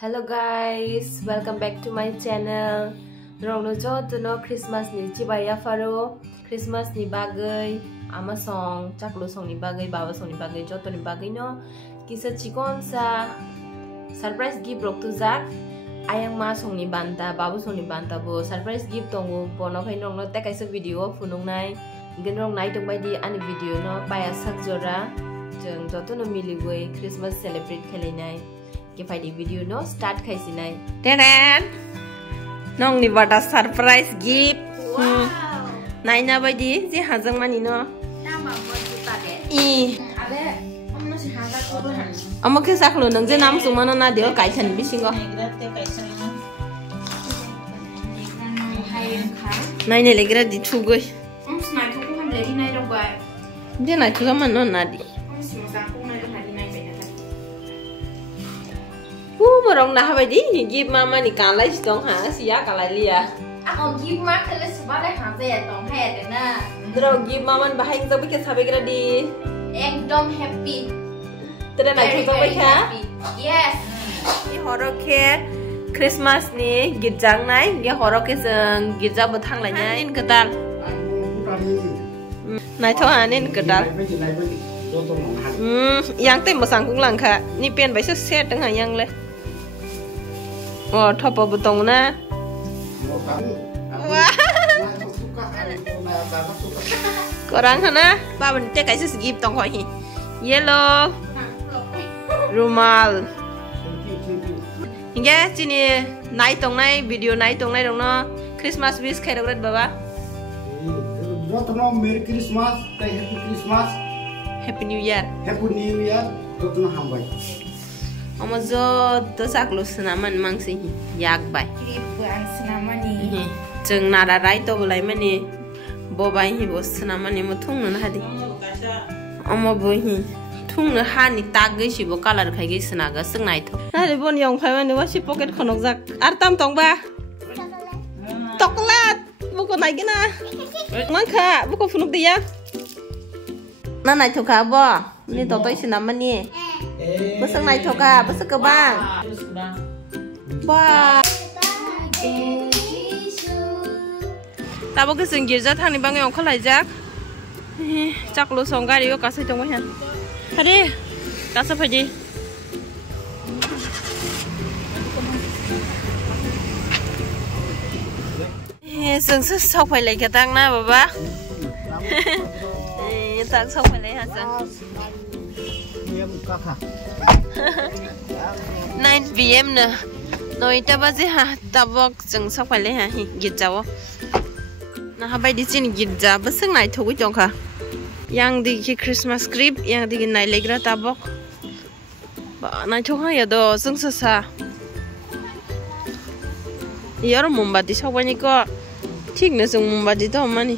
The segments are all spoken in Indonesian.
Hello guys, welcome back to my channel. Rongno jotono Christmas ni chibaya faro, Christmas ni bagai, ama song, chaklo song ni bagai, baba song ni bagai, joto ni bagai no. Kisa chikon sa surprise gift rok tu zak. Ayang ma song ni banta, babu song ni banta bo surprise gift tongu bono kai rongno tekai sa video funung nai. Gen rong nai tung bai di ani video no paya sak jora. Jeng jotono miligoi Christmas celebrate khelai nai. Kita di video no start kai sinai. Tenen. Nong ni bada surprise gift. Wow. Nai na bai di je hajang mani no. Nama buat kita deh. I. Ada. Kamu nasi hangat tu kan? Amo ke saklo nang je nam sung mana na dio kai chan bisingo. Nai ne legra di thugoi. Nai tu kan lagi nai dong bai. Je nai thuga man no na di. Morong na habai di give mama ni kalai stong ha siya kalai lia. Aku give mak kalau sebagai hangat ya dong head na. Dro give mama bahai tapi ke sabe gra di. Ekdom happy. Tada na thuga bai kha? Yes. Ni horoke Christmas ni gijang nai ge horoke jeng gija bathang lai nya in ketal. Nai tho anin ketal. Yang tem masang kung lang kha. Ni pen bai set teng ha yang le. Oh, topo butong na. Wah. Korang hana, baban te kai sis gift tong hoi. Yellow. Rumal. Hingga sini nai tong nai video nai tong nai dong no. Christmas wish kai dong baba. Rotno Merry Christmas, Happy Christmas. Happy New Year. Happy New Year. Rotno hambai. Omo zo to saklo senaman mangsi yak bai. Buang senamani. Jeng nara rai to bulai mani bo bai hi bo senamani mo thung na hadi. Omo bo hi thung na ha ni tag ge si bo color khai ge senaga sengnai to. Hadi bon yong phai mani wa si pocket khonok jak ar tam tong ba. Chocolate. Buko nai gina. Mang kha buko funuk dia. Na nai to ka bo. Ni to toi senamani. Besok naik coka, besok ke bang. Wah. Tabo ke senggir jat hang ni bang yang khalai jak. Cak lu song gari yo kasih tong ya. Hadi. Kasih phaji. Seng se sok phai lai ka tang na baba. Tak sok phai lai ha seng. 9 PM na noi ta ba je ha tabok jeng sak phai le ha hi git jawo na ha bai di chin git ja ba sing nai thogu jong kha yang di ki Christmas script yang di nai legra tabok ba nai thog ha ya do sung sa sa yar mombati sok bani ko thik na sung mombati to mani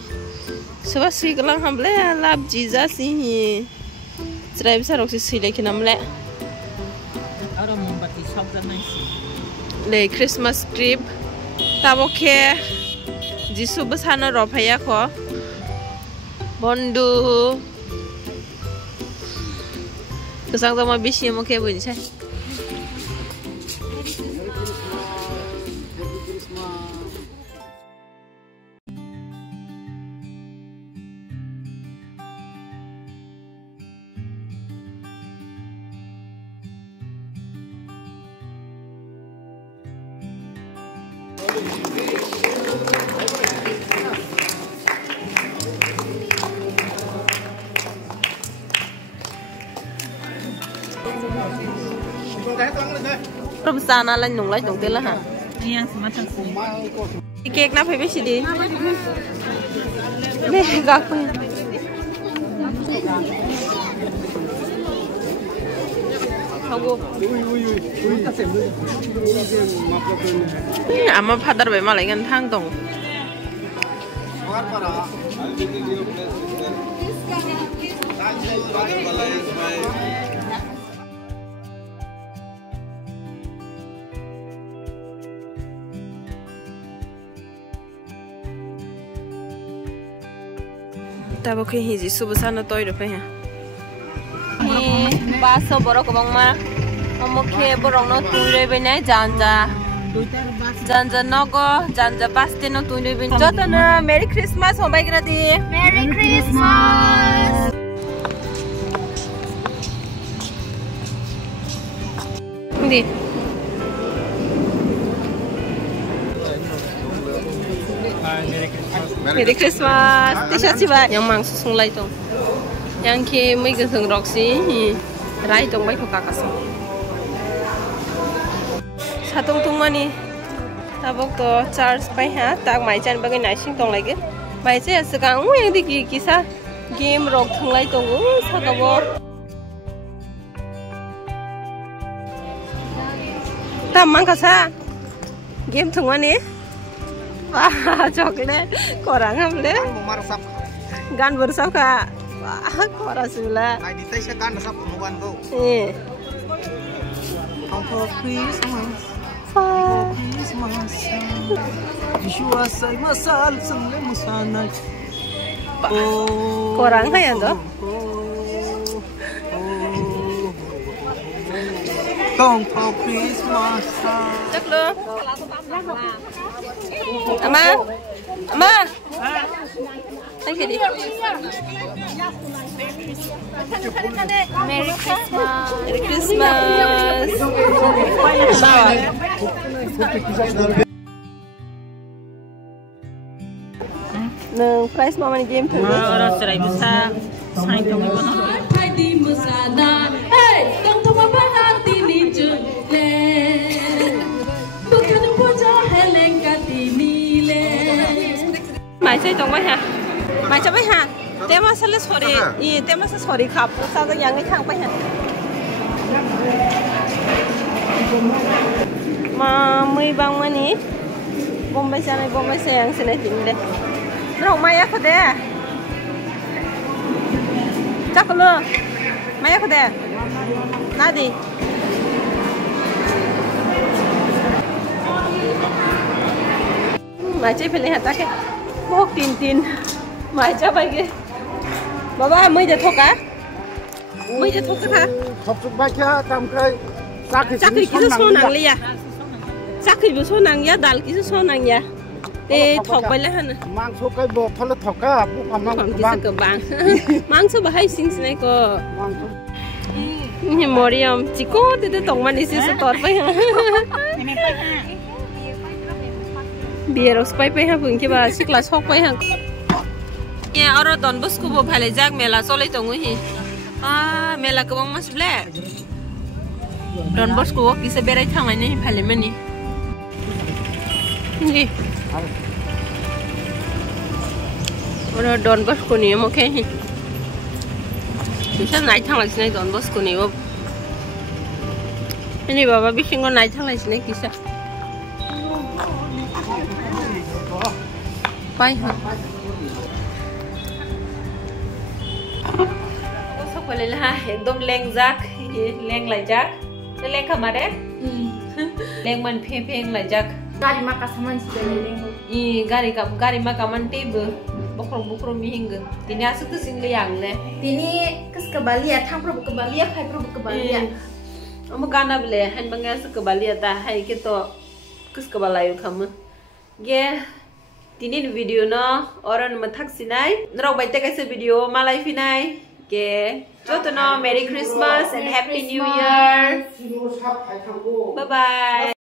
soba sui kalang hamle lab jiza si hi Try bisa roksi sile kinamle. Ada mombati shop zaman sih. Le Christmas trip. Tabo ke Jisu besana ropaya ko. Bondu. Kesang sama bisi mo ke bunyi saya. Rum sana lan nung lai dong tela ha. Yang semacam sih. Cake na phai bisi di. Ne gak pa. Hago. Ama phadar bai ma lai ngan thang tong. Tabo ke hiji subuh sana toy rupiah. Baso borok bang ma. Omoke borong no tuire bene janja. Janja nogo janja baste no tuire bene. Jotana Merry Christmas hombai gradi. Merry Christmas. Ndi. Merry Christmas. Tisha siba yang mang susung lai tong. Yang ke mai ge thung roksi. Rai tong bai ko kakasong. Satung tung mani. Tabok to charge pai ha tak mai chan bagai nai sing tong lai ge. Mai che asakang yang di kisa game rock thung lai tong sakabo. Tamang kasa game thung mani. Wah, coklat korang hamle. Gan bersab ka. Wah, korang sula. Ai di tai kan sab muban tu. For Christmas, Yeshua say masal sangle musana. Korang kaya to? Don't for Christmas. Coklo. Ama. Ama. Thank you. Merry Christmas. Merry Christmas. Nung price mo man game thung. Orang cerai bisa, sayang kami benar. Mai chơi tông bay ha, mai chơi bay ha. Tema sale sorry, tema sa sorry khap. Sa ta yang ngai khang bay ha. Ma mui bang mani. Bombay sayang sini timde. Rong mai aku deh. Cak lo, mai aku deh. Nadi. Mai chơi pilih hata ke. Bok tin. Mai chơi bay ke. Baba mui je thok ka? Mui je thok ka? Thok sub ba kya tam kai. Chắc thì cái số nặng li à? Chắc thì số nặng ya dal cái số nặng ya. Để thọc bay lên hả? Mang số kai bo thol thok ka bu mang Mang cái bang. Mang số bahai sing sini ko. mang số. Ni Moriam, chico te tong man isi sa tot bay ha. Biar ospai bay ha pun ke ba sikla sok bay ha. Ya aro Don Bosco bo phale jak mela solai tongu hi. Mela ko bang mas black. Don Bosco kisa berai thangai ni phale mani. Ni. Ora Don Bosco ni mo ke hi. Kisa nai thangai sinai Don Bosco ni bo. Ini baba bising ko nai thangai sinai kisa. Pai ha. Sok boleh lah, ekdom leng jak, leng lajak, leng kamare, leng man peng lajak. Gari makan sama si Dani Gari makaman tebe, bukrong mihingga. Tini asuk tu sing liang le. Tini kes kebalia, tham probu kebalia, kai probu kebalia. Kamu gana bele, han bangga asuk kebalia ta, hai kita kes kebalayu kamu. Ge, tini video no, orang mathak sinai, nerok baca kasih video malai finai. Okay. Jotono, Merry Christmas and Happy New Year. Bye bye.